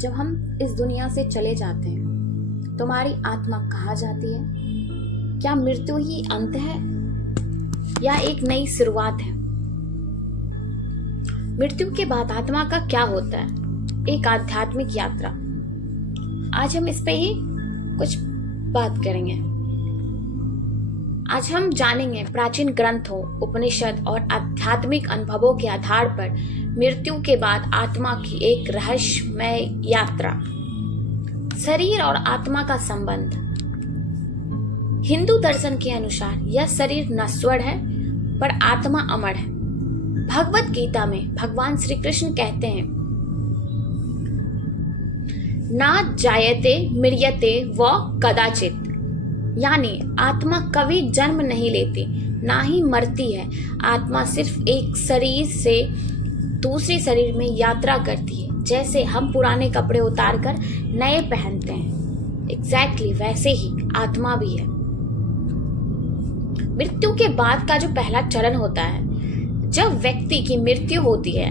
जब हम इस दुनिया से चले जाते हैं तुम्हारी आत्मा कहाँ जाती है? क्या मृत्यु ही अंत है या एक नई शुरुआत है? मृत्यु के बाद आत्मा का क्या होता है? एक आध्यात्मिक यात्रा। आज हम इस पे ही कुछ बात करेंगे। आज हम जानेंगे प्राचीन ग्रंथों, उपनिषद और आध्यात्मिक अनुभवों के आधार पर मृत्यु के बाद आत्मा की एक रहस्यमय यात्रा। शरीर और आत्मा का संबंध। हिंदू दर्शन के अनुसार यह शरीर नश्वर है पर आत्मा अमर है। भगवत गीता में भगवान श्री कृष्ण कहते हैं, ना जायते म्रियते व कदाचित, यानी आत्मा कभी जन्म नहीं लेती, ना ही मरती है। आत्मा सिर्फ एक शरीर से दूसरे शरीर में यात्रा करती है। जैसे हम पुराने कपड़े उतार कर नए पहनते हैं, एग्जैक्टली वैसे ही आत्मा भी है। मृत्यु के बाद का जो पहला चरण होता है, जब व्यक्ति की मृत्यु होती है,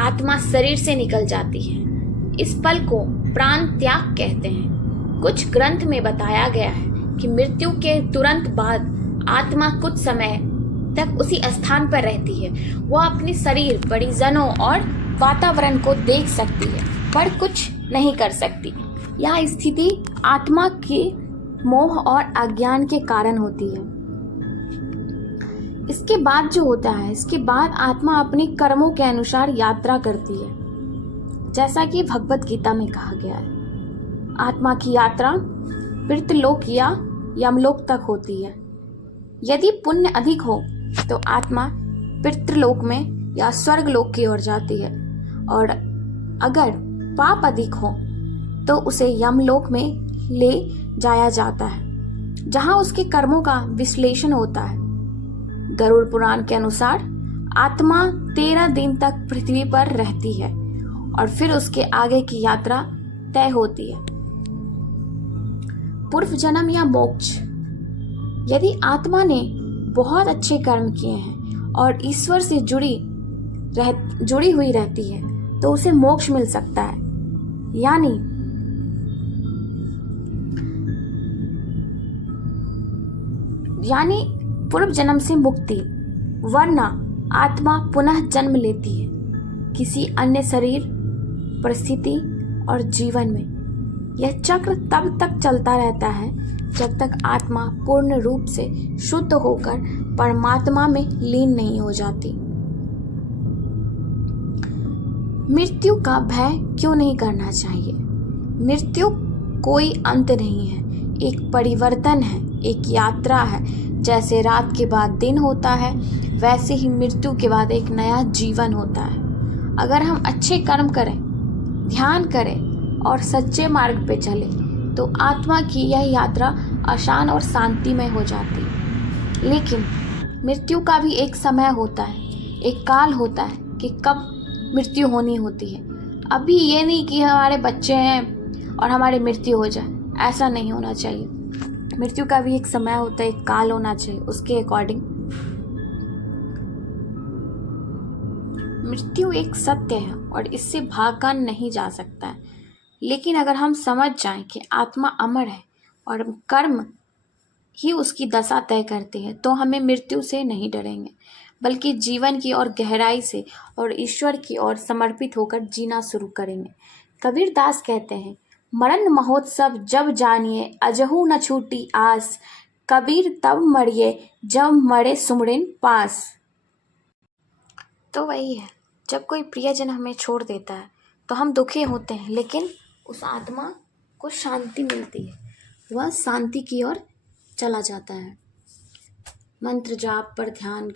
आत्मा शरीर से निकल जाती है। इस पल को प्राण त्याग कहते हैं। कुछ ग्रंथ में बताया गया है कि मृत्यु के तुरंत बाद आत्मा कुछ समय तक उसी स्थान पर रहती है। वह अपने शरीर, परिजनों और वातावरण को देख सकती है पर कुछ नहीं कर सकती। यह स्थिति आत्मा के मोह और अज्ञान के कारण होती है। इसके बाद जो होता है, इसके बाद आत्मा अपने कर्मों के अनुसार यात्रा करती है, जैसा कि भगवत गीता में कहा गया है। आत्मा की यात्रा पितृलोक या यमलोक तक होती है। यदि पुण्य अधिक हो तो आत्मा पितृलोक में या स्वर्गलोक की ओर जाती है, और अगर पाप अधिक हो तो उसे यमलोक में ले जाया जाता है, जहां उसके कर्मों का विश्लेषण होता है। गरुड़ पुराण के अनुसार आत्मा 13 दिन तक पृथ्वी पर रहती है और फिर उसके आगे की यात्रा तय होती है। पूर्व जन्म या मोक्ष। यदि आत्मा ने बहुत अच्छे कर्म किए हैं और ईश्वर से जुड़ी हुई रहती है तो उसे मोक्ष मिल सकता है, यानी पूर्व जन्म से मुक्ति। वरना आत्मा पुनः जन्म लेती है किसी अन्य शरीर, परिस्थिति और जीवन में। यह चक्र तब तक चलता रहता है जब तक आत्मा पूर्ण रूप से शुद्ध होकर परमात्मा में लीन नहीं हो जाती। मृत्यु का भय क्यों नहीं करना चाहिए? मृत्यु कोई अंत नहीं है, एक परिवर्तन है, एक यात्रा है। जैसे रात के बाद दिन होता है, वैसे ही मृत्यु के बाद एक नया जीवन होता है। अगर हम अच्छे कर्म करें, ध्यान करें और सच्चे मार्ग पे चलें तो आत्मा की यह यात्रा आसान और शांतिमय हो जाती है। लेकिन मृत्यु का भी एक समय होता है, एक काल होता है कि कब मृत्यु होनी होती है। अभी ये नहीं कि हमारे बच्चे हैं और हमारी मृत्यु हो जाए, ऐसा नहीं होना चाहिए। मृत्यु का भी एक समय होता है, एक काल होना चाहिए, उसके अकॉर्डिंग। मृत्यु एक सत्य है और इससे भागा नहीं जा सकता है। लेकिन अगर हम समझ जाएं कि आत्मा अमर है और कर्म ही उसकी दशा तय करते हैं, तो हमें मृत्यु से नहीं डरेंगे, बल्कि जीवन की ओर गहराई से और ईश्वर की ओर समर्पित होकर जीना शुरू करेंगे। कबीर दास कहते हैं, मरण महोत्सव जब जानिए, अजहू न छूटी आस, कबीर तब मरिए जब मरे सुमरिन पास। तो वही है, जब कोई प्रियजन हमें छोड़ देता है तो हम दुखी होते हैं, लेकिन उस आत्मा को शांति मिलती है, वह शांति की ओर चला जाता है। मंत्र जाप पर ध्यान